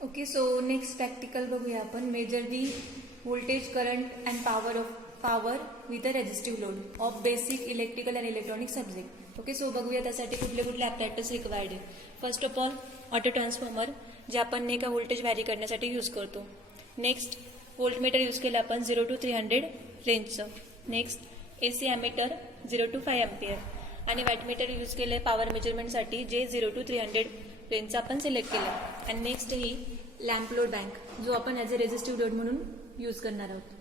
Okay, so next practical बघूया आपण. Measure the voltage, current and power with a resistive load of basic electrical and electronic subject. Okay, so बघूया त्यासाठी कुठले कुठले apparatus required आहे. First of all auto transformer, जे आपण नाही का व्होल्टेज व्हॅरी करण्यासाठी यूज करतो. नेक्स्ट व्होल्टमीटर यूज केलं आपण 0 to 300 रेंजचं. Next AC ammeter 0 to 5 ampere. आणि वॅटमीटर यूज केलं आहे पॉवर मेजरमेंटसाठी, जे 0 to 300 रेंजचा आपण सिलेक्ट केला. आणि नेक्स्ट ही लॅम्प लोड बँक, जो आपण ॲज अ रेझिस्टिव्ह लोड म्हणून यूज करणार आहोत.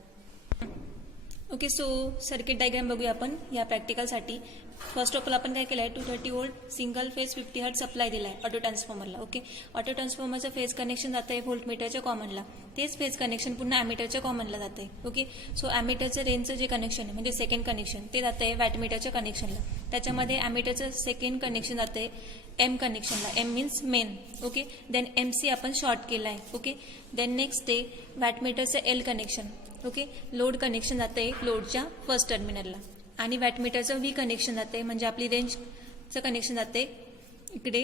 ओके, सो सर्किट डायग्राम बघूया आपण या प्रॅक्टिकलसाठी. फर्स्ट ऑफ ऑल आपण काय केलं आहे, 230 volt single phase 50 hertz supply दिला आहे ऑटो ट्रान्सफॉर्मरला. ओके, ऑटो ट्रान्सफॉर्मरचं फेज कनेक्शन जातं आहे व्होल्टमीटरच्या कॉमनला. तेच फेज कनेक्शन पुन्हा ॲमीटरच्या कॉमनला जातं आहे. ओके, सो ॲमीटरचं रेंजचं जे कनेक्शन आहे म्हणजे सेकंड कनेक्शन, ते जातं आहे वॅटमीटरच्या कनेक्शनला. त्याच्यामध्ये ॲमीटरचं सेकंड कनेक्शन जातं आहे M कनेक्शनला. M means main. Okay, then MC आपण शॉर्ट केला आहे. ओके, देन नेक्स्ट आहे वॅटमीटरचं L connection. Okay, load connection जातं आहे लोडच्या फर्स्ट टर्मिनलला. आणि वॅटमीटरचं V कनेक्शन जाते म्हणजे आपली रेंजचं कनेक्शन जाते इकडे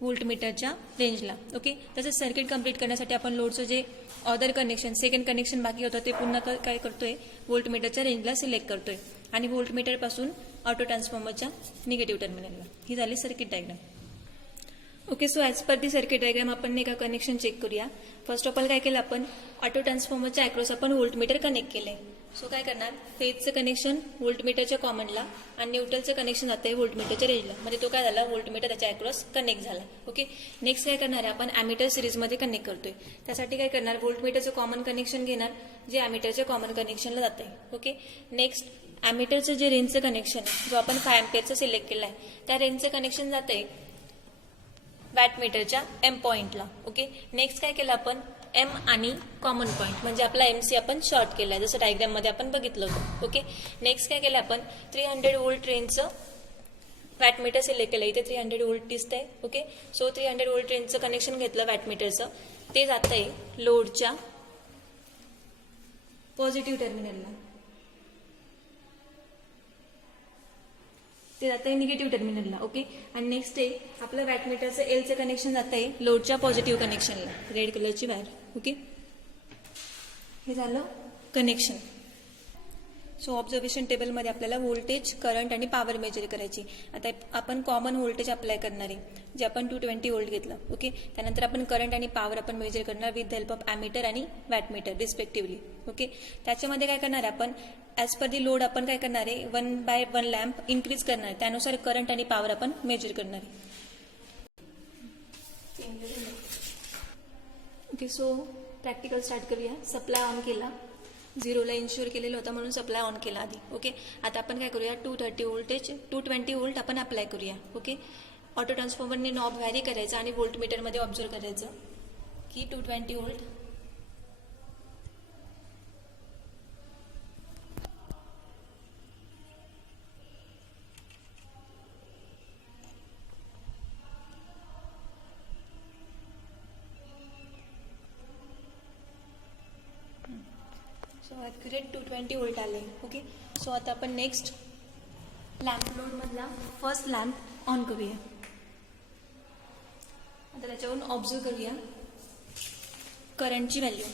व्होल्टमीटरच्या रेंजला. ओके, तसंच सर्किट कंप्लीट करण्यासाठी आपण लोडचं जे अदर कनेक्शन सेकंड कनेक्शन बाकी होतं ते पुन्हा काय करतोय, व्होल्टमीटरच्या रेंजला सिलेक्ट करतोय आणि व्होल्टमीटरपासून ऑटो ट्रान्सफॉर्मरच्या निगेटिव्ह टर्मिनलला. ही झाली circuit diagram. Okay, so as per दी सर्किट डायग्राम आपण नाही का कनेक्शन चेक करूया. फर्स्ट ऑफ ऑल काय केलं आपण, ऑटो ट्रान्सफॉर्मरच्या अक्रॉस आपण व्होल्टमीटर कनेक्ट केलंय. सो काय करणार, फेजचं कनेक्शन व्होल्टमीटरच्या कॉमनला आणि न्यूट्रलचं कनेक्शन जातं आहे व्होल्टमीटरच्या रेंजला. म्हणजे तो काय झाला, व्होल्टमीटर त्याच्या अक्रॉस कनेक्ट झाला. ओके, नेक्स्ट काय करणार आहे आपण, ॲमीटर सिरीजमध्ये कनेक्ट करतोय. त्यासाठी काय करणार, व्होल्टमीटरचं कॉमन कनेक्शन घेणार जे ॲमीटरच्या कॉमन कनेक्शनला जातं आहे. ओके, नेक्स्ट ॲमीटरचं जे रेंजचं कनेक्शन आहे, जो आपण 5 अँपियरचं सिलेक्ट केलं आहे, त्या रेंजचं कनेक्शन जातं आहे वॅटमीटरच्या M पॉईंटला. ओके, नेक्स्ट काय केलं आपण, M आणि कॉमन पॉईंट म्हणजे आपला MC आपण शॉर्ट केला आहे, जसं डायग्राममध्ये आपण बघितलं होतं. ओके, नेक्स्ट काय केलं आपण, 300 वोल्ट रेंजचं वॅटमीटर सिलेक्ट केलं. इथे 300 वोल्ट दिसतंय. ओके, सो 300 वोल्ट रेंजचं कनेक्शन घेतलं वॅटमीटरचं. ते जातं आहे लोडच्या पॉझिटिव्ह टर्मिनलला, ते जातं आहे निगेटिव्ह टर्मिनलला. ओके, आणि नेक्स्ट आहे आपलं वॅटमीटरचं Lचं कनेक्शन जातं आहे लोडच्या पॉझिटिव्ह कनेक्शनला, रेड कलरची वायर. ओके, हे झालं कनेक्शन. सो ऑब्झर्वेशन टेबलमध्ये आपल्याला व्होल्टेज, करंट आणि पॉवर मेजर करायची. आता आपण कॉमन व्होल्टेज अप्लाय करणार आहे, जे आपण 220 वोल्ट घेतलं. ओके, त्यानंतर आपण करंट आणि पॉवर आपण मेजर करणार with the help of ammeter आणि वॅटमीटर रिस्पेक्टिव्हली. ओके, त्याच्यामध्ये काय करणार आहे आपण, ॲज पर दी लोड आपण काय करणार आहे, 1/1 लॅम्प इन्क्रीज करणार आहे. त्यानुसार करंट आणि पॉवर आपण मेजर करणार आहे. ओके, सो प्रॅक्टिकल स्टार्ट करूया. सप्लाय ऑन केला, 0ला इन्श्युअर केलेलं होतं म्हणून सप्लाय ऑन केला आधी. ओके, आता आपण काय करूया, 220 वोल्ट आपण अप्लाय करूया. ओके, ऑटो ट्रान्सफॉर्मरने नॉब व्हॅरी करायचा आणि व्होल्टमीटरमध्ये ऑब्झर्व करायचं की 220 वोल्ट ॲक्युरेट 220 वोल्ट आले. ओके, सो आता आपण नेक्स्ट लॅम्प लोडमधला फर्स्ट लॅम्प ऑन करूया. आता त्याच्यावरून ऑब्झर्व करूया करंटची व्हॅल्यू.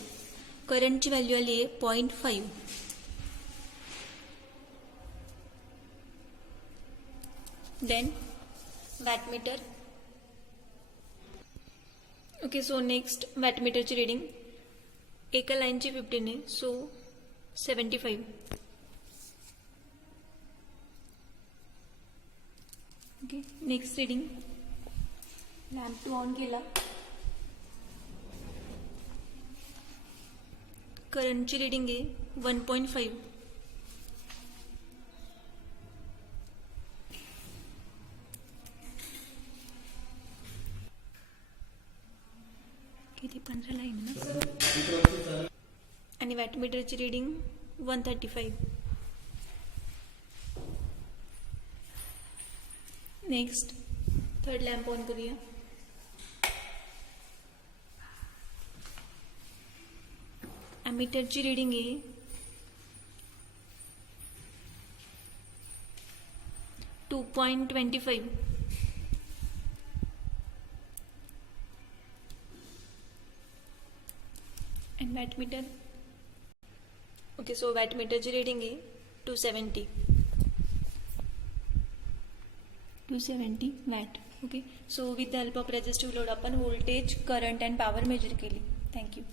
करंटची व्हॅल्यू आली आहे 0.5. Then wattmeter. Okay, so next वॅटमीटरची रिडिंग एका लाईनची 15 आहे, so 75. Okay, next reading, lamp 2 on केला, करंटची रिडिंग आहे 1.5. किती 15 लाईन ना. आणि वॅटमीटरची reading 135. Next third lamp on करूया. ॲमीटरची रिडिंग आहे 2.25. And wattmeter. ओके, सो वॅटमीटरची रेडिंग आहे 270 watt. Okay, so with the help of resistive load आपण voltage, current and power measure केली. थँक्यू.